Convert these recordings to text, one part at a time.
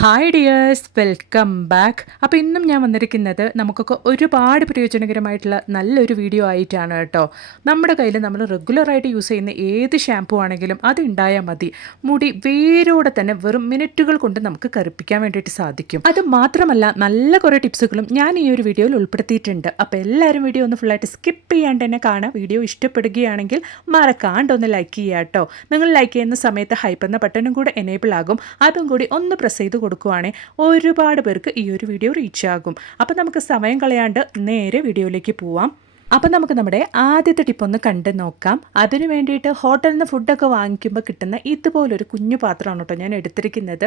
Hi dears, welcome back. അപ്പോൾ ഇന്നും ഞാൻ വന്നിരിക്കുന്നത് നമുക്കൊക്കെ ഒരുപാട് പ്രയോജനകരമായിട്ടുള്ള നല്ലൊരു വീഡിയോ ആയിട്ടാണ് കേട്ടോ. നമ്മുടെ കയ്യിൽ നമ്മൾ റെഗുലറായിട്ട് യൂസ് ചെയ്യുന്ന ഏത് ഷാമ്പു ആണെങ്കിലും അത് ഉണ്ടായാൽ മതി, മുടി വേരോടെ തന്നെ വെറും മിനിറ്റുകൾ കൊണ്ട് നമുക്ക് കറുപ്പിക്കാൻ വേണ്ടിയിട്ട് സാധിക്കും. അത് മാത്രമല്ല, നല്ല കുറേ ടിപ്സുകളും ഞാൻ ഈ ഒരു വീഡിയോയിൽ ഉൾപ്പെടുത്തിയിട്ടുണ്ട്. അപ്പോൾ എല്ലാവരും വീഡിയോ ഒന്ന് ഫുള്ളായിട്ട് സ്കിപ്പ് ചെയ്യാണ്ട് തന്നെ കാണാം. വീഡിയോ ഇഷ്ടപ്പെടുകയാണെങ്കിൽ മറക്കാണ്ട് ഒന്ന് ലൈക്ക് ചെയ്യുക കേട്ടോ. നിങ്ങൾ ലൈക്ക് ചെയ്യുന്ന സമയത്ത് ഹൈപ്പ് എന്ന ബട്ടണും കൂടെ എനേബിൾ ആകും. അതും കൂടി ഒന്ന് പ്രസ് ചെയ്ത് കൊടുക്കുവാണെങ്കിൽ ഒരുപാട് പേർക്ക് ഈ ഒരു വീഡിയോ റീച്ച് ആകും. അപ്പോൾ നമുക്ക് സമയം കളയാണ്ട് നേരെ വീഡിയോയിലേക്ക് പോവാം. അപ്പം നമുക്ക് നമ്മുടെ ആദ്യത്തെ ടിപ്പ് ഒന്ന് കണ്ടു നോക്കാം. അതിന് വേണ്ടിയിട്ട് ഹോട്ടലിൽ നിന്ന് ഫുഡൊക്കെ വാങ്ങിക്കുമ്പോൾ കിട്ടുന്ന ഇതുപോലൊരു കുഞ്ഞു പാത്രമാണ് കേട്ടോ ഞാൻ എടുത്തിരിക്കുന്നത്.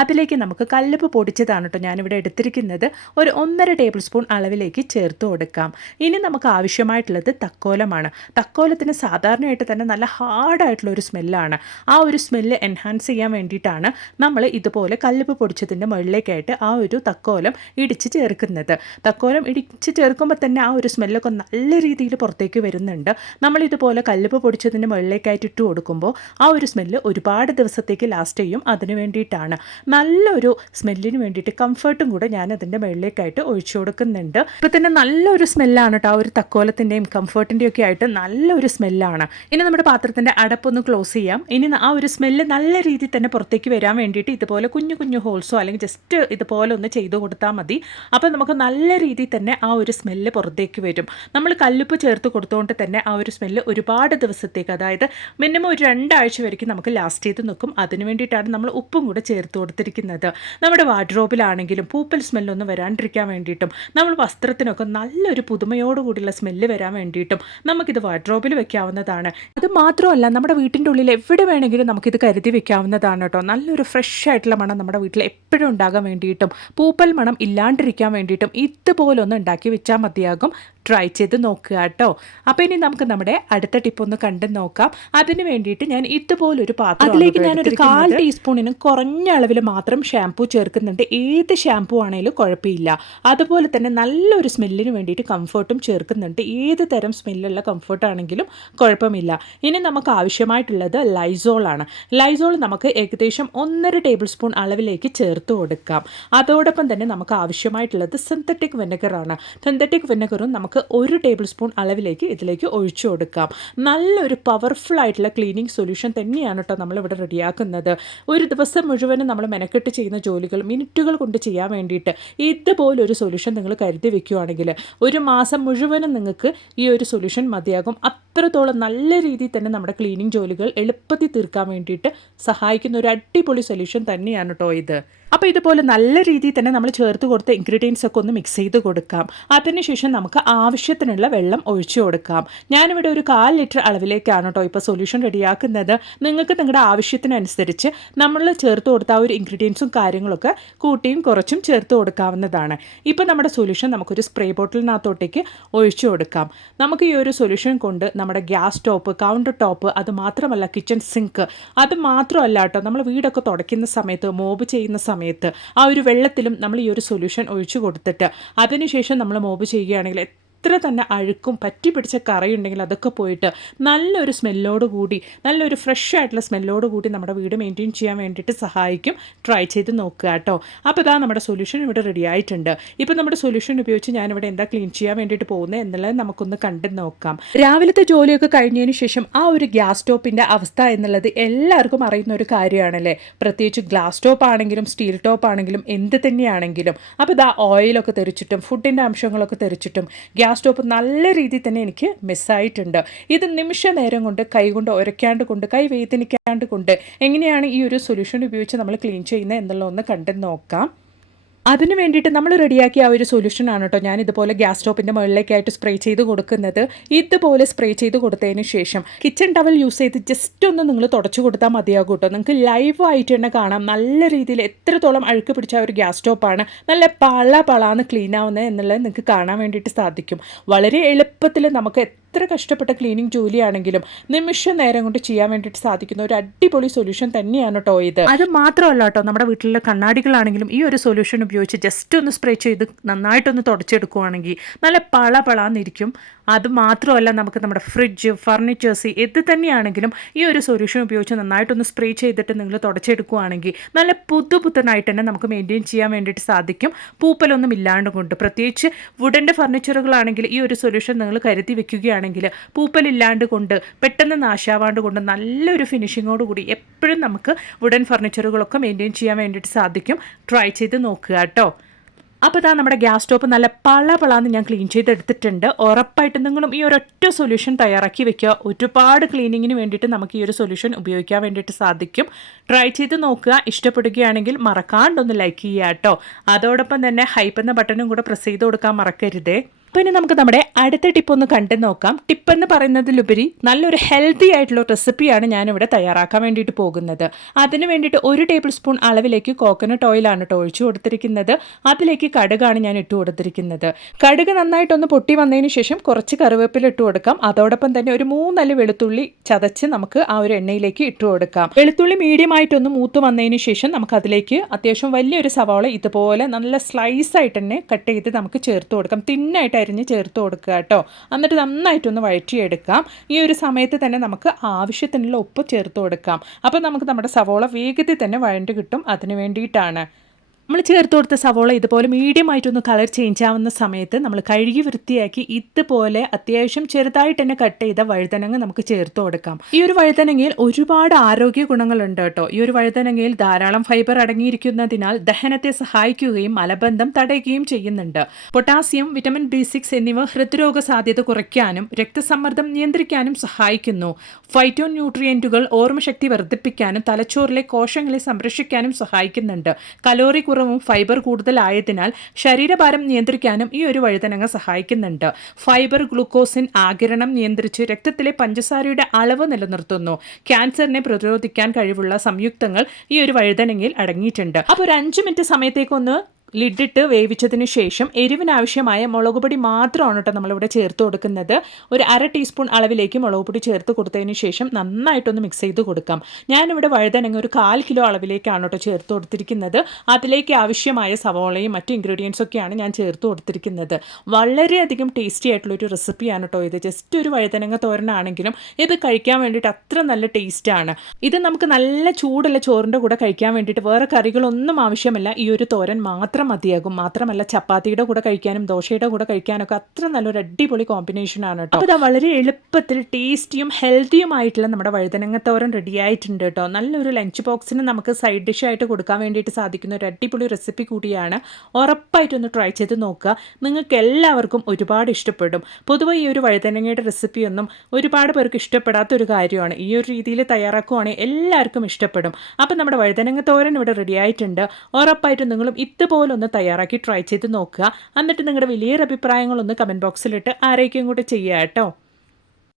അതിലേക്ക് നമുക്ക് കല്ലുപ്പ് പൊടിച്ചതാണ് കേട്ടോ ഞാനിവിടെ എടുത്തിരിക്കുന്നത്. ഒരു 1.5 ടേബിൾ സ്പൂൺ അളവിലേക്ക് ചേർത്ത് കൊടുക്കാം. ഇനി നമുക്ക് ആവശ്യമായിട്ടുള്ളത് തക്കോലമാണ്. തക്കോലത്തിന് സാധാരണയായിട്ട് തന്നെ നല്ല ഹാർഡായിട്ടുള്ള ഒരു സ്മെല്ലാണ്. ആ ഒരു സ്മെല്ല് എൻഹാൻസ് ചെയ്യാൻ വേണ്ടിയിട്ടാണ് നമ്മൾ ഇതുപോലെ കല്ലുപ്പ് പൊടിച്ചതിൻ്റെ മുകളിലേക്കായിട്ട് ആ ഒരു തക്കോലം ഇടിച്ച് ചേർക്കുന്നത്. തക്കോലം ഇടിച്ച് ചേർക്കുമ്പോൾ തന്നെ ആ ഒരു സ്മെല്ലൊക്കെ നല്ല രീതിയിൽ പുറത്തേക്ക് വരുന്നുണ്ട്. നമ്മളിതുപോലെ കല്ലുപ്പ് പൊടിച്ചതിൻ്റെ മുകളിലേക്കായിട്ട് ഇട്ട് കൊടുക്കുമ്പോൾ ആ ഒരു സ്മെല്ല് ഒരുപാട് ദിവസത്തേക്ക് ലാസ്റ്റ് ചെയ്യും. അതിന് വേണ്ടിയിട്ടാണ് നല്ലൊരു സ്മെല്ലിന് വേണ്ടിയിട്ട് കംഫർട്ടും കൂടെ ഞാൻ അതിൻ്റെ മുകളിലേക്കായിട്ട് ഒഴിച്ചു കൊടുക്കുന്നുണ്ട്. ഇപ്പോൾ തന്നെ നല്ലൊരു സ്മെല്ലാണ് കേട്ടോ. ആ ഒരു തക്കോലത്തിൻ്റെയും കംഫർട്ടിൻ്റെയും ഒക്കെ ആയിട്ട് നല്ലൊരു സ്മെല്ലാണ്. ഇനി നമ്മുടെ പാത്രത്തിൻ്റെ അടപ്പൊന്ന് ക്ലോസ് ചെയ്യാം. ഇനി ആ ഒരു സ്മെല്ല് നല്ല രീതിയിൽ തന്നെ പുറത്തേക്ക് വരാൻ വേണ്ടിയിട്ട് ഇതുപോലെ കുഞ്ഞു കുഞ്ഞു ഹോൾസോ അല്ലെങ്കിൽ ജസ്റ്റ് ഇതുപോലെ ഒന്ന് ചെയ്ത് കൊടുത്താൽ മതി. അപ്പോൾ നമുക്ക് നല്ല രീതിയിൽ തന്നെ ആ ഒരു സ്മെല്ല് പുറത്തേക്ക് വരും. നമ്മൾ കല്ലുപ്പ് ചേർത്ത് കൊടുത്തുകൊണ്ട് തന്നെ ആ ഒരു സ്മെല്ല് ഒരുപാട് ദിവസത്തേക്ക്, അതായത് മിനിമം ഒരു 2 ആഴ്ച വരെയ്ക്കും നമുക്ക് ലാസ്റ്റ് ചെയ്ത് നിൽക്കും. അതിന് വേണ്ടിയിട്ടാണ് നമ്മൾ ഉപ്പും കൂടെ ചേർത്ത് കൊടുത്തിരിക്കുന്നത്. നമ്മുടെ വാർഡ്രോബിലാണെങ്കിലും പൂപ്പൽ സ്മെല്ലൊന്നും വരാണ്ടിരിക്കാൻ വേണ്ടിയിട്ടും നമ്മൾ വസ്ത്രത്തിനൊക്കെ നല്ലൊരു പുതുമയോടുകൂടിയുള്ള സ്മെല്ല് വരാൻ വേണ്ടിയിട്ടും നമുക്കിത് വാർഡ്രോബിൽ വെക്കാവുന്നതാണ്. അത് മാത്രമല്ല, നമ്മുടെ വീട്ടിൻ്റെ ഉള്ളിൽ എവിടെ വേണമെങ്കിലും നമുക്കിത് കരുതി വെക്കാവുന്നതാണ് കേട്ടോ. നല്ലൊരു ഫ്രഷ് ആയിട്ടുള്ള മണം നമ്മുടെ വീട്ടിൽ എപ്പോഴും ഉണ്ടാകാൻ വേണ്ടിയിട്ടും പൂപ്പൽ മണം ഇല്ലാണ്ടിരിക്കാൻ വേണ്ടിയിട്ടും ഇതുപോലെ ഒന്ന് ഉണ്ടാക്കി വെച്ചാൽ മതിയാകും. ട്രൈ ചെയ്ത് നോക്കുക കേട്ടോ. അപ്പോൾ ഇനി നമുക്ക് നമ്മുടെ അടുത്ത ടിപ്പ് ഒന്ന് കണ്ടു നോക്കാം. അതിന് വേണ്ടിയിട്ട് ഞാൻ ഇതുപോലൊരു പാത്രം, അതിലേക്ക് ഞാനൊരു 1/4 ടീസ്പൂണിന് കുറഞ്ഞ അളവിൽ മാത്രം ഷാമ്പൂ ചേർക്കുന്നുണ്ട്. ഏത് ഷാമ്പൂ ആണെങ്കിലും കുഴപ്പമില്ല. അതുപോലെ തന്നെ നല്ലൊരു സ്മെല്ലിന് വേണ്ടിയിട്ട് കംഫർട്ടും ചേർക്കുന്നുണ്ട്. ഏത് തരം സ്മെല്ലുള്ള കംഫർട്ടാണെങ്കിലും കുഴപ്പമില്ല. ഇനി നമുക്ക് ആവശ്യമായിട്ടുള്ളത് ലൈസോളാണ്. ലൈസോൾ നമുക്ക് ഏകദേശം 1.5 ടേബിൾ സ്പൂൺ അളവിലേക്ക് ചേർത്ത് കൊടുക്കാം. അതോടൊപ്പം തന്നെ നമുക്ക് ആവശ്യമായിട്ടുള്ളത് സിന്തറ്റിക് വിനെഗറാണ്. സിന്തറ്റിക് വിനെഗറും നമുക്ക് 1 ടേബിൾ സ്പൂൺ അളവിലേക്ക് ഇതിലേക്ക് ഒഴിച്ചു കൊടുക്കാം. നല്ലൊരു പവർഫുൾ ആയിട്ടുള്ള ക്ലീനിങ് സൊല്യൂഷൻ തന്നെയാണ് കേട്ടോ നമ്മളിവിടെ റെഡിയാക്കുന്നത്. ഒരു ദിവസം മുഴുവനും നമ്മൾ മെനക്കെട്ട് ചെയ്യുന്ന ജോലികൾ മിനിറ്റുകൾ കൊണ്ട് ചെയ്യാൻ വേണ്ടിയിട്ട് ഇതുപോലൊരു സൊല്യൂഷൻ നിങ്ങൾ കരുതി വെക്കുകയാണെങ്കിൽ 1 മാസം മുഴുവനും നിങ്ങൾക്ക് ഈ ഒരു സൊല്യൂഷൻ മതിയാകും. അത്രത്തോളം നല്ല രീതിയിൽ തന്നെ നമ്മുടെ ക്ലീനിങ് ജോലികൾ എളുപ്പത്തിൽ തീർക്കാൻ വേണ്ടിയിട്ട് സഹായിക്കുന്ന ഒരു അടിപൊളി സൊല്യൂഷൻ തന്നെയാണ് കേട്ടോ ഇത്. അപ്പോൾ ഇതുപോലെ നല്ല രീതിയിൽ തന്നെ നമ്മൾ ചേർത്ത് കൊടുത്ത ഇൻഗ്രീഡിയൻസ് ഒക്കെ ഒന്ന് മിക്സ് ചെയ്ത് കൊടുക്കാം. അതിനുശേഷം നമുക്ക് ആവശ്യത്തിനുള്ള വെള്ളം ഒഴിച്ചു കൊടുക്കാം. ഞാനിവിടെ ഒരു 1/4 ലിറ്റർ അളവിലേക്കാണ് കേട്ടോ ഇപ്പോൾ സൊല്യൂഷൻ റെഡിയാക്കുന്നത്. നിങ്ങൾക്ക് നിങ്ങളുടെ ആവശ്യത്തിനനുസരിച്ച് നമ്മൾ ചേർത്ത് കൊടുത്ത ആ ഒരു ഇൻഗ്രീഡിയൻസും കാര്യങ്ങളൊക്കെ കൂട്ടിയും കുറച്ചും ചേർത്ത് കൊടുക്കാവുന്നതാണ്. ഇപ്പോൾ നമ്മുടെ സൊല്യൂഷൻ നമുക്കൊരു സ്പ്രേ ബോട്ടിലിനകത്തോട്ടേക്ക് ഒഴിച്ചു കൊടുക്കാം. നമുക്ക് ഈ ഒരു സൊല്യൂഷൻ കൊണ്ട് നമ്മുടെ ഗ്യാസ് ടോപ്പ്, കൗണ്ടർ ടോപ്പ്, അത് മാത്രമല്ല കിച്ചൺ സിങ്ക്, അത് മാത്രമല്ല കേട്ടോ, നമ്മൾ വീടൊക്കെ തുടയ്ക്കുന്ന സമയത്ത്, മോബ് ചെയ്യുന്ന സമയത്ത് ആ ഒരു വെള്ളത്തിലും നമ്മൾ ഈ ഒരു സൊല്യൂഷൻ ഒഴിച്ചു കൊടുത്തിട്ട് അതിനുശേഷം നമ്മൾ മോബ് ചെയ്യുകയാണെങ്കിൽ എത്ര തന്നെ അഴുക്കും പറ്റി പിടിച്ച കറയുണ്ടെങ്കിൽ അതൊക്കെ പോയിട്ട് നല്ലൊരു സ്മെല്ലോട് കൂടി, നല്ലൊരു ഫ്രഷ് ആയിട്ടുള്ള സ്മെല്ലോട് കൂടി നമ്മുടെ വീട് മെയിൻറ്റെയിൻ ചെയ്യാൻ വേണ്ടിയിട്ട് സഹായിക്കും. ട്രൈ ചെയ്ത് നോക്കുക കേട്ടോ. അപ്പോൾ ഇതാ നമ്മുടെ സൊല്യൂഷൻ ഇവിടെ റെഡി ആയിട്ടുണ്ട്. ഇപ്പോൾ നമ്മുടെ സൊല്യൂഷൻ ഉപയോഗിച്ച് ഞാനിവിടെ എന്താ ക്ലീൻ ചെയ്യാൻ വേണ്ടിയിട്ട് പോകുന്നത് എന്നുള്ളത് നമുക്കൊന്ന് കണ്ടു നോക്കാം. രാവിലത്തെ ജോലിയൊക്കെ കഴിഞ്ഞതിന് ശേഷം ആ ഒരു ഗ്യാസ് സ്റ്റോപ്പിൻ്റെ അവസ്ഥ എന്നുള്ളത് എല്ലാവർക്കും അറിയുന്ന ഒരു കാര്യമാണല്ലേ. പ്രത്യേകിച്ച് ഗ്ലാസ് ടോപ്പ് ആണെങ്കിലും സ്റ്റീൽ ടോപ്പ് ആണെങ്കിലും എന്ത് തന്നെയാണെങ്കിലും. അപ്പോൾ ഇതാ ഓയിലൊക്കെ തെറിച്ചിട്ടും ഫുഡിൻ്റെ അംശങ്ങളൊക്കെ തെറിച്ചിട്ടും ഗ്യാസ് സ്റ്റോപ്പ് നല്ല രീതിയിൽ തന്നെ എനിക്ക് മിസ്സായിട്ടുണ്ട്. ഇത് നിമിഷ നേരം കൊണ്ട് കൈ കൊണ്ട് ഉരയ്ക്കാണ്ട് കൊണ്ട്, കൈ വേദനിക്കാണ്ട് കൊണ്ട് എങ്ങനെയാണ് ഈ ഒരു സൊല്യൂഷൻ ഉപയോഗിച്ച് നമ്മൾ ക്ലീൻ ചെയ്യുന്നത് എന്നുള്ള ഒന്ന് കണ്ടു നോക്കാം. അതിന് വേണ്ടിയിട്ട് നമ്മൾ റെഡിയാക്കിയ ആ ഒരു സൊല്യൂഷനാണ് കേട്ടോ ഞാൻ ഇതുപോലെ ഗ്യാസ് സ്റ്റോപ്പിൻ്റെ മുകളിലേക്കായിട്ട് സ്പ്രേ ചെയ്ത് കൊടുക്കുന്നത്. ഇതുപോലെ സ്പ്രേ ചെയ്ത് കൊടുത്തതിന് ശേഷം കിച്ചൺ ടവൽ യൂസ് ചെയ്ത് ജസ്റ്റ് ഒന്ന് നിങ്ങൾ തുടച്ചു കൊടുത്താൽ മതിയാകും കേട്ടോ. നിങ്ങൾക്ക് ലൈവായിട്ട് തന്നെ കാണാം നല്ല രീതിയിൽ എത്രത്തോളം അഴുക്ക് പിടിച്ച ഒരു ഗ്യാസ് സ്റ്റോപ്പാണ് നല്ല പളാന്ന് ക്ലീൻ ആവുന്നത് എന്നുള്ളത് നിങ്ങൾക്ക് കാണാൻ വേണ്ടിയിട്ട് സാധിക്കും. വളരെ എളുപ്പത്തിൽ നമുക്ക് എത്ര കഷ്ടപ്പെട്ട ക്ലീനിങ് ജോലിയാണെങ്കിലും നിമിഷ നേരം കൊണ്ട് ചെയ്യാൻ വേണ്ടിയിട്ട് സാധിക്കുന്ന ഒരു അടിപൊളി സൊല്യൂഷൻ തന്നെയാണ് കേട്ടോ ഇത്. അത് മാത്രമല്ല കേട്ടോ, നമ്മുടെ വീട്ടിലെ കണ്ണാടികളാണെങ്കിലും ഈ ഒരു സൊല്യൂഷൻ ഉപയോഗിച്ച് ജസ്റ്റ് ഒന്ന് സ്പ്രേ ചെയ്ത് നന്നായിട്ടൊന്ന് തുടച്ചെടുക്കുകയാണെങ്കിൽ നല്ല പളാന്നിരിക്കും. അത് മാത്രമല്ല, നമുക്ക് നമ്മുടെ ഫ്രിഡ്ജ്, ഫർണിച്ചേഴ്സ് ഇത് തന്നെയാണെങ്കിലും ഈ ഒരു സൊല്യൂഷൻ ഉപയോഗിച്ച് നന്നായിട്ടൊന്ന് സ്പ്രേ ചെയ്തിട്ട് നിങ്ങൾ തുടച്ചെടുക്കുകയാണെങ്കിൽ നല്ല പുതുപുത്തനായിട്ട് തന്നെ നമുക്ക് മെയിൻറ്റെയിൻ ചെയ്യാൻ വേണ്ടിയിട്ട് സാധിക്കും, പൂപ്പലൊന്നും ഇല്ലാണ്ട് കൊണ്ട്. പ്രത്യേകിച്ച് വുഡൻ്റെ ഫർണിച്ചറുകളാണെങ്കിൽ ഈ ഒരു സൊല്യൂഷൻ നിങ്ങൾ കരുതി വെക്കുകയാണെങ്കിൽ പൂപ്പലില്ലാണ്ട് കൊണ്ട്, പെട്ടെന്ന് നാശാവാണ്ട് കൊണ്ട്, നല്ലൊരു ഫിനിഷിങ്ങോട് കൂടി എപ്പോഴും നമുക്ക് വുഡൻ ഫർണിച്ചറുകളൊക്കെ മെയിൻറ്റെയിൻ ചെയ്യാൻ വേണ്ടിയിട്ട് സാധിക്കും. ട്രൈ ചെയ്ത് നോക്കുക കേട്ടോ. അപ്പോൾ ഇതാ നമ്മുടെ ഗ്യാസ് സ്റ്റോപ്പ് നല്ല പളാന്ന് ഞാൻ ക്ലീൻ ചെയ്തെടുത്തിട്ടുണ്ട്. ഉറപ്പായിട്ടും നിങ്ങളും ഈ ഒരൊറ്റ സൊല്യൂഷൻ തയ്യാറാക്കി വെക്കുക. ഒരുപാട് ക്ലീനിങ്ങിന് വേണ്ടിയിട്ട് നമുക്ക് ഈ ഒരു സൊല്യൂഷൻ ഉപയോഗിക്കാൻ വേണ്ടിയിട്ട് സാധിക്കും. ട്രൈ ചെയ്ത് നോക്കുക. ഇഷ്ടപ്പെടുകയാണെങ്കിൽ മറക്കാണ്ടൊന്ന് ലൈക്ക് ചെയ്യുക കേട്ടോ. അതോടൊപ്പം തന്നെ ഹൈപ്പ് എന്ന ബട്ടണും കൂടെ പ്രസ് ചെയ്ത് കൊടുക്കാൻ മറക്കരുതേ. അപ്പോൾ ഇനി നമുക്ക് നമ്മുടെ അടുത്ത ടിപ്പ് ഒന്ന് കണ്ടു നോക്കാം. ടിപ്പ് എന്ന് പറയുന്നതിലുപരി നല്ലൊരു ഹെൽത്തി ആയിട്ടുള്ള റെസിപ്പിയാണ് ഞാനിവിടെ തയ്യാറാക്കാൻ വേണ്ടിയിട്ട് പോകുന്നത്. അതിന് വേണ്ടിയിട്ട് 1 ടേബിൾ സ്പൂൺ അളവിലേക്ക് കോക്കനട്ട് ഓയിലാണ് കേട്ടോ ഒഴിച്ചു കൊടുത്തിരിക്കുന്നത്. അതിലേക്ക് കടുകാണ് ഞാൻ ഇട്ട് കൊടുത്തിരിക്കുന്നത്. കടുക് നന്നായിട്ടൊന്ന് പൊട്ടി വന്നതിന് ശേഷം കുറച്ച് കറിവേപ്പില ഇട്ട് കൊടുക്കാം. അതോടൊപ്പം തന്നെ ഒരു 3 അല്ലി വെളുത്തുള്ളി ചതച്ച് നമുക്ക് ആ ഒരു എണ്ണയിലേക്ക് ഇട്ട് കൊടുക്കാം. വെളുത്തുള്ളി മീഡിയം ആയിട്ടൊന്ന് മൂത്ത് വന്നതിന് ശേഷം നമുക്ക് അതിലേക്ക് അത്യാവശ്യം വലിയൊരു സവാള ഇതുപോലെ നല്ല സ്ലൈസ് ആയിട്ട് തന്നെ കട്ട് ചെയ്ത് നമുക്ക് ചേർത്ത് കൊടുക്കാം. തിന്നായിട്ട് അരിഞ്ഞ് ചേർത്ത് കൊടുക്കുക കേട്ടോ. എന്നിട്ട് നന്നായിട്ടൊന്ന് വഴറ്റിയെടുക്കാം. ഈ ഒരു സമയത്ത് തന്നെ നമുക്ക് ആവശ്യത്തിനുള്ള ഉപ്പ് ചേർത്ത് കൊടുക്കാം. അപ്പോൾ നമുക്ക് നമ്മുടെ സവോള വേഗത്തിൽ തന്നെ വഴണ്ട് കിട്ടും. അതിന് വേണ്ടിയിട്ടാണ് നമ്മൾ ചേർത്ത് കൊടുത്ത സവോള ഇതുപോലെ മീഡിയം ആയിട്ടൊന്ന് കളർ ചേഞ്ച് ആവുന്ന സമയത്ത് നമ്മൾ കഴുകി വൃത്തിയാക്കി ഇതുപോലെ അത്യാവശ്യം ചെറുതായിട്ട് തന്നെ കട്ട് ചെയ്ത വഴുതനങ്ങ നമുക്ക് ചേർത്ത് കൊടുക്കാം. ഈ ഒരു വഴുതനങ്ങയിൽ ഒരുപാട് ആരോഗ്യ ഗുണങ്ങളുണ്ട് കേട്ടോ. ഈ ഒരു വഴുതനങ്ങയിൽ ധാരാളം ഫൈബർ അടങ്ങിയിരിക്കുന്നതിനാൽ ദഹനത്തെ സഹായിക്കുകയും മലബന്ധം തടയുകയും ചെയ്യുന്നുണ്ട്. പൊട്ടാസ്യം, വിറ്റമിൻ B6 എന്നിവ ഹൃദ്രോഗ സാധ്യത കുറയ്ക്കാനും രക്തസമ്മർദ്ദം നിയന്ത്രിക്കാനും സഹായിക്കുന്നു. ഫൈറ്റോ ന്യൂട്രിയൻറ്റുകൾ ഓർമ്മശക്തി വർദ്ധിപ്പിക്കാനും തലച്ചോറിലെ കോശങ്ങളെ സംരക്ഷിക്കാനും സഹായിക്കുന്നുണ്ട്. കലോറി കുറവും ഫൈബർ കൂടുതലായതിനാൽ ശരീരഭാരം നിയന്ത്രിക്കാനും ഈ ഒരു വഴുതനങ്ങ സഹായിക്കുന്നുണ്ട്. ഫൈബർ ഗ്ലൂക്കോസിൻ ആഗിരണം നിയന്ത്രിച്ച് രക്തത്തിലെ പഞ്ചസാരയുടെ അളവ് നിലനിർത്തുന്നു. ക്യാൻസറിനെ പ്രതിരോധിക്കാൻ കഴിവുള്ള സംയുക്തങ്ങൾ ഈ ഒരു വഴുതനങ്ങയിൽ അടങ്ങിയിട്ടുണ്ട്. അപ്പോൾ ഒരു 5 മിനിറ്റ് സമയത്തേക്കൊന്ന് ലിഡിട്ട് വേവിച്ചതിന് ശേഷം എരിവിനാവശ്യമായ മുളക് പൊടി മാത്രമാണ് കേട്ടോ നമ്മളിവിടെ ചേർത്ത് കൊടുക്കുന്നത്. ഒരു 1/2 ടീസ്പൂൺ അളവിലേക്ക് മുളക് പൊടി ചേർത്ത് കൊടുത്തതിന് ശേഷം നന്നായിട്ടൊന്ന് മിക്സ് ചെയ്ത് കൊടുക്കാം. ഞാനിവിടെ വഴുതനങ്ങ ഒരു 1/4 കിലോ അളവിലേക്കാണ് കേട്ടോ ചേർത്ത് കൊടുത്തിരിക്കുന്നത്. അതിലേക്ക് ആവശ്യമായ സവോളയും മറ്റ് ഇൻഗ്രീഡിയൻസൊക്കെയാണ് ഞാൻ ചേർത്ത് കൊടുത്തിരിക്കുന്നത്. വളരെയധികം ടേസ്റ്റി ആയിട്ടുള്ളൊരു റെസിപ്പിയാണ് കേട്ടോ ഇത്. ജസ്റ്റ് ഒരു വഴുതനങ്ങ തോരനാണെങ്കിലും ഇത് കഴിക്കാൻ വേണ്ടിയിട്ട് അത്ര നല്ല ടേസ്റ്റാണ്. ഇത് നമുക്ക് നല്ല ചൂടുള്ള ചോറിൻ്റെ കൂടെ കഴിക്കാൻ വേണ്ടിയിട്ട് വേറെ കറികളൊന്നും ആവശ്യമില്ല. ഈ ഒരു തോരൻ മാത്രം മതിയാകും. മാത്രമല്ല ചപ്പാത്തിയുടെ കൂടെ കഴിക്കാനും ദോശയുടെ കൂടെ കഴിക്കാനൊക്കെ അത്ര നല്ലൊരു അടിപൊളി കോമ്പിനേഷനാണ് കേട്ടോ. അപ്പോൾ ഇത് വളരെ എളുപ്പത്തിൽ ടേസ്റ്റിയും ഹെൽത്തിയുമായിട്ടുള്ള നമ്മുടെ വഴുതനങ്ങ തോരൻ റെഡി ആയിട്ടുണ്ട് കേട്ടോ. നല്ലൊരു ലഞ്ച് ബോക്സിന് നമുക്ക് സൈഡ് ഡിഷായിട്ട് കൊടുക്കാൻ വേണ്ടിയിട്ട് സാധിക്കുന്ന ഒരു അടിപൊളി റെസിപ്പി കൂടിയാണ്. ഉറപ്പായിട്ടൊന്ന് ട്രൈ ചെയ്ത് നോക്കുക. നിങ്ങൾക്ക് എല്ലാവർക്കും ഒരുപാട് ഇഷ്ടപ്പെടും. പൊതുവെ ഈ ഒരു വഴുതനങ്ങയുടെ റെസിപ്പിയൊന്നും ഒരുപാട് പേർക്ക് ഇഷ്ടപ്പെടാത്തൊരു കാര്യമാണ്. ഈ ഒരു രീതിയിൽ തയ്യാറാക്കുവാണെങ്കിൽ എല്ലാവർക്കും ഇഷ്ടപ്പെടും. അപ്പോൾ നമ്മുടെ വഴുതനങ്ങ തോരൻ ഇവിടെ റെഡി ആയിട്ടുണ്ട്. ഉറപ്പായിട്ടും നിങ്ങളും ഇതുപോലെ ഒന്ന് തയ്യാറാക്കി ട്രൈ ചെയ്ത് നോക്കുക. എന്നിട്ട് നിങ്ങളുടെ വലിയൊരു അഭിപ്രായങ്ങളൊന്ന് കമൻറ്റ് ബോക്സിലിട്ട് ആരേക്കും കൂടെ ചെയ്യുക കേട്ടോ.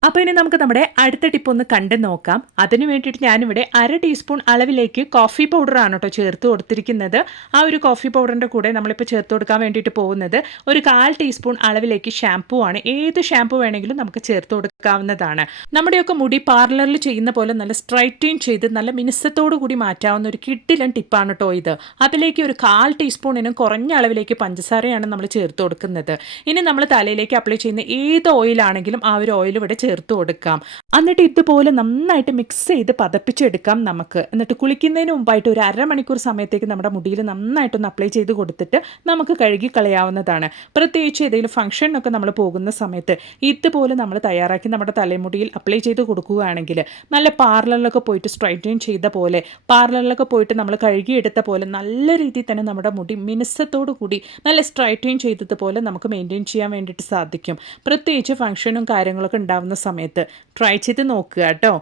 അപ്പോൾ ഇനി നമുക്ക് നമ്മുടെ അടുത്ത ടിപ്പ് ഒന്ന് കണ്ടു നോക്കാം. അതിന് വേണ്ടിയിട്ട് ഞാനിവിടെ 1/2 ടീസ്പൂൺ അളവിലേക്ക് കോഫി പൗഡറാണ് കേട്ടോ ചേർത്ത് കൊടുത്തിരിക്കുന്നത്. ആ ഒരു കോഫി പൗഡറിൻ്റെ കൂടെ നമ്മളിപ്പോൾ ചേർത്ത് കൊടുക്കാൻ വേണ്ടിയിട്ട് പോകുന്നത് ഒരു 1/4 ടീസ്പൂൺ അളവിലേക്ക് ഷാംപൂ ആണ്. ഏത് ഷാംപൂ വേണമെങ്കിലും നമുക്ക് ചേർത്ത് കൊടുക്കാവുന്നതാണ്. നമ്മുടെയൊക്കെ മുടി പാർലറിൽ ചെയ്യുന്ന പോലെ നല്ല സ്ട്രൈറ്റൻ ചെയ്ത് നല്ല മിനുസത്തോടു കൂടി മാറ്റാവുന്ന ഒരു കിഡിലൻ ടിപ്പാണ് കേട്ടോ ഇത്. അതിലേക്ക് ഒരു 1/4 ടീസ്പൂണിനും കുറഞ്ഞ അളവിലേക്ക് പഞ്ചസാരയാണ് നമ്മൾ ചേർത്ത് കൊടുക്കുന്നത്. ഇനി നമ്മൾ തലയിലേക്ക് അപ്ലൈ ചെയ്യുന്ന ഏത് ഓയിലാണെങ്കിലും ആ ഒരു ഓയിൽ ഇവിടെ ചേർത്ത് കൊടുക്കാം. എന്നിട്ട് ഇതുപോലെ നന്നായിട്ട് മിക്സ് ചെയ്ത് പതപ്പിച്ചെടുക്കാം നമുക്ക്. എന്നിട്ട് കുളിക്കുന്നതിന് മുമ്പായിട്ട് ഒരു 1/2 മണിക്കൂർ സമയത്തേക്ക് നമ്മുടെ മുടിയിൽ നന്നായിട്ടൊന്ന് അപ്ലൈ ചെയ്ത് കൊടുത്തിട്ട് നമുക്ക് കഴുകി കളയാവുന്നതാണ്. പ്രത്യേകിച്ച് ഏതെങ്കിലും ഫംഗ്ഷനൊക്കെ നമ്മൾ പോകുന്ന സമയത്ത് ഇതുപോലെ നമ്മൾ തയ്യാറാക്കി നമ്മുടെ തലമുടിയിൽ അപ്ലൈ ചെയ്ത് കൊടുക്കുകയാണെങ്കിൽ നല്ല പാർലറിലൊക്കെ പോയിട്ട് സ്ട്രൈറ്റൻ ചെയ്ത പോലെ, പാർലറിലൊക്കെ പോയിട്ട് നമ്മൾ കഴുകിയെടുത്ത പോലെ നല്ല രീതിയിൽ തന്നെ നമ്മുടെ മുടി മിനുസത്തോടു കൂടി നല്ല സ്ട്രൈറ്റൻ ചെയ്തതുപോലെ നമുക്ക് മെയിൻറ്റെയിൻ ചെയ്യാൻ വേണ്ടിയിട്ട് സാധിക്കും. പ്രത്യേകിച്ച് ഫംഗ്ഷനും കാര്യങ്ങളൊക്കെ ഉണ്ടാകുന്ന സമയത്ത് ട്രൈ ചെയ്ത് നോക്കുക കേട്ടോ.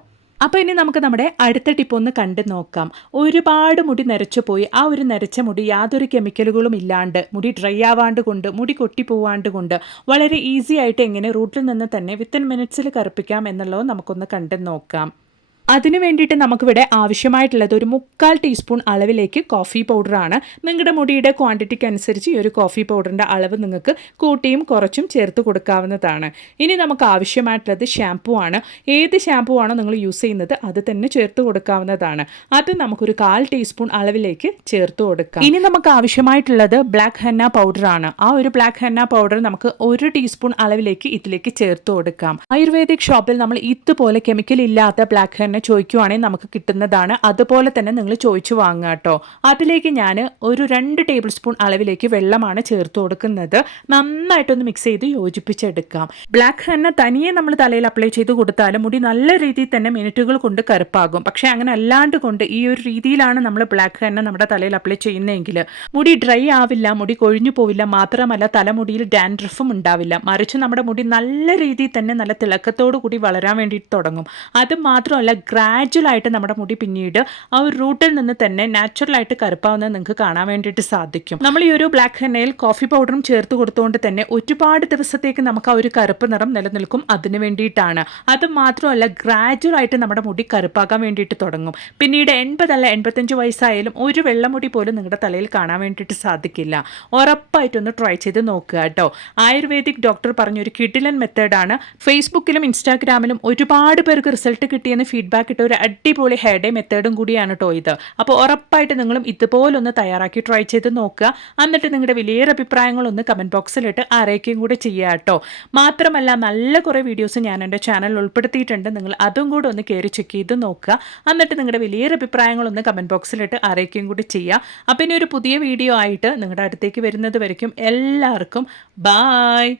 അപ്പോൾ ഇനി നമുക്ക് നമ്മുടെ അടുത്ത ടിപ്പ് ഒന്ന് കണ്ടു നോക്കാം. ഒരുപാട് മുടി നരച്ചു പോയി ആ ഒരു നരച്ച മുടി യാതൊരു കെമിക്കലുകളും ഇല്ലാണ്ട്, മുടി ഡ്രൈ ആവാണ്ട് കൊണ്ട്, മുടി കൊട്ടിപ്പോവാണ്ട് കൊണ്ട് വളരെ ഈസി ആയിട്ട് എങ്ങനെ റൂട്ടിൽ നിന്ന് തന്നെ വിത്തിൻ മിനിറ്റ്സിൽ കറുപ്പിക്കാം എന്നുള്ളത് നമുക്കൊന്ന് കണ്ടു നോക്കാം. അതിന് വേണ്ടിയിട്ട് നമുക്കിവിടെ ആവശ്യമായിട്ടുള്ളത് ഒരു 3/4 ടീസ്പൂൺ അളവിലേക്ക് കോഫി പൗഡറാണ്. നിങ്ങളുടെ മുടിയുടെ ക്വാണ്ടിറ്റിക്ക് അനുസരിച്ച് ഈ ഒരു കോഫി പൗഡറിൻ്റെ അളവ് നിങ്ങൾക്ക് കൂട്ടിയും കുറച്ചും ചേർത്ത് കൊടുക്കാവുന്നതാണ്. ഇനി നമുക്ക് ആവശ്യമായിട്ടുള്ളത് ഷാംപൂ ആണ്. ഏത് ഷാംപൂ ആണോ നിങ്ങൾ യൂസ് ചെയ്യുന്നത് അത് തന്നെ ചേർത്ത് കൊടുക്കാവുന്നതാണ്. അത് നമുക്കൊരു 1/4 ടീസ്പൂൺ അളവിലേക്ക് ചേർത്ത് കൊടുക്കാം. ഇനി നമുക്ക് ആവശ്യമായിട്ടുള്ളത് ബ്ലാക്ക് ഹെന്ന പൗഡറാണ്. ആ ഒരു ബ്ലാക്ക് ഹെന്ന പൗഡർ നമുക്ക് 1 ടീസ്പൂൺ അളവിലേക്ക് ഇതിലേക്ക് ചേർത്ത് കൊടുക്കാം. ആയുർവേദിക് ഷോപ്പിൽ നമ്മൾ ഇതുപോലെ കെമിക്കൽ ഇല്ലാത്ത ബ്ലാക്ക് ഹെന്ന ചോദിക്കുവാണെങ്കിൽ നമുക്ക് കിട്ടുന്നതാണ്. അതുപോലെ തന്നെ നിങ്ങൾ ചോദിച്ചു വാങ്ങുക കേട്ടോ. അതിലേക്ക് ഞാൻ ഒരു 2 ടേബിൾ സ്പൂൺ അളവിലേക്ക് വെള്ളമാണ് ചേർത്ത് കൊടുക്കുന്നത്. നന്നായിട്ടൊന്ന് മിക്സ് ചെയ്ത് യോജിപ്പിച്ചെടുക്കാം. ബ്ലാക്ക് ഹെന്ന തനിയെ നമ്മൾ തലയിൽ അപ്ലൈ ചെയ്ത് കൊടുത്താലും മുടി നല്ല രീതിയിൽ തന്നെ മിനിറ്റുകൾ കൊണ്ട് കറുപ്പാകും. പക്ഷേ അങ്ങനെ അല്ലാണ്ട് കൊണ്ട് ഈ ഒരു രീതിയിലാണ് നമ്മൾ ബ്ലാക്ക് ഹെന്ന നമ്മുടെ തലയിൽ അപ്ലൈ ചെയ്യുന്നതെങ്കിൽ മുടി ഡ്രൈ ആവില്ല, മുടി കൊഴിഞ്ഞു പോവില്ല, മാത്രമല്ല തലമുടിയിൽ ഡാൻഡ്രഫും ഉണ്ടാവില്ല. മറിച്ച് നമ്മുടെ മുടി നല്ല രീതിയിൽ തന്നെ നല്ല തിളക്കത്തോടു കൂടി വളരാൻ വേണ്ടിയിട്ട് തുടങ്ങും. അത് മാത്രമല്ല ഗ്രാജുവലായിട്ട് നമ്മുടെ മുടി പിന്നീട് ആ ഒരു റൂട്ടിൽ നിന്ന് തന്നെ നാച്ചുറലായിട്ട് കറുപ്പാവുന്നത് നിങ്ങൾക്ക് കാണാൻ വേണ്ടിയിട്ട് സാധിക്കും. നമ്മൾ ഈ ഒരു ബ്ലാക്ക് ഹെന്നയിൽ കോഫി പൗഡറും ചേർത്ത് കൊടുത്തുകൊണ്ട് തന്നെ ഒരുപാട് ദിവസത്തേക്ക് നമുക്ക് ആ ഒരു കറുപ്പ് നിറം നിലനിൽക്കും. അതിന് വേണ്ടിയിട്ടാണ്. അത് മാത്രമല്ല ഗ്രാജുവലായിട്ട് നമ്മുടെ മുടി കറുപ്പാകാൻ വേണ്ടിയിട്ട് തുടങ്ങും. പിന്നീട് 80 അല്ല 85 വയസ്സായാലും ഒരു വെള്ളമുടി പോലും നിങ്ങളുടെ തലയിൽ കാണാൻ വേണ്ടിയിട്ട് സാധിക്കില്ല. ഉറപ്പായിട്ടൊന്ന് ട്രൈ ചെയ്ത് നോക്കുക കേട്ടോ. ആയുർവേദിക് ഡോക്ടർ പറഞ്ഞൊരു കിടിലൻ മെത്തേഡാണ്. ഫേസ്ബുക്കിലും ഇൻസ്റ്റാഗ്രാമിലും ഒരുപാട് പേർക്ക് റിസൾട്ട് കിട്ടിയെന്ന് ഫീഡ്ബാക്ക് ഇട്ട ഒരു അടിപൊളി ഹെയർ ഡേ മെത്തേഡും കൂടിയാണ് കേട്ടോ ഇത്. അപ്പോൾ ഉറപ്പായിട്ട് നിങ്ങളും ഇതുപോലൊന്ന് തയ്യാറാക്കി ട്രൈ ചെയ്ത് നോക്കുക. എന്നിട്ട് നിങ്ങളുടെ വലിയൊരു അഭിപ്രായങ്ങളൊന്ന് കമൻറ്റ് ബോക്സിലിട്ട് അറിയിക്കുകയും കൂടെ ചെയ്യുക കേട്ടോ. മാത്രമല്ല നല്ല കുറേ വീഡിയോസ് ഞാൻ എൻ്റെ ചാനലിൽ ഉൾപ്പെടുത്തിയിട്ടുണ്ട്. നിങ്ങൾ അതും കൂടെ ഒന്ന് കയറി ചെക്ക് ചെയ്ത് നോക്കുക. എന്നിട്ട് നിങ്ങളുടെ വലിയൊരു അഭിപ്രായങ്ങളൊന്ന് കമൻറ്റ് ബോക്സിലിട്ട് അറിയിക്കുകയും കൂടി ചെയ്യുക. അപ്പോൾ ഇനി ഒരു പുതിയ വീഡിയോ ആയിട്ട് നിങ്ങളുടെ അടുത്തേക്ക് വരുന്നത് വരയ്ക്കും എല്ലാവർക്കും ബായ്.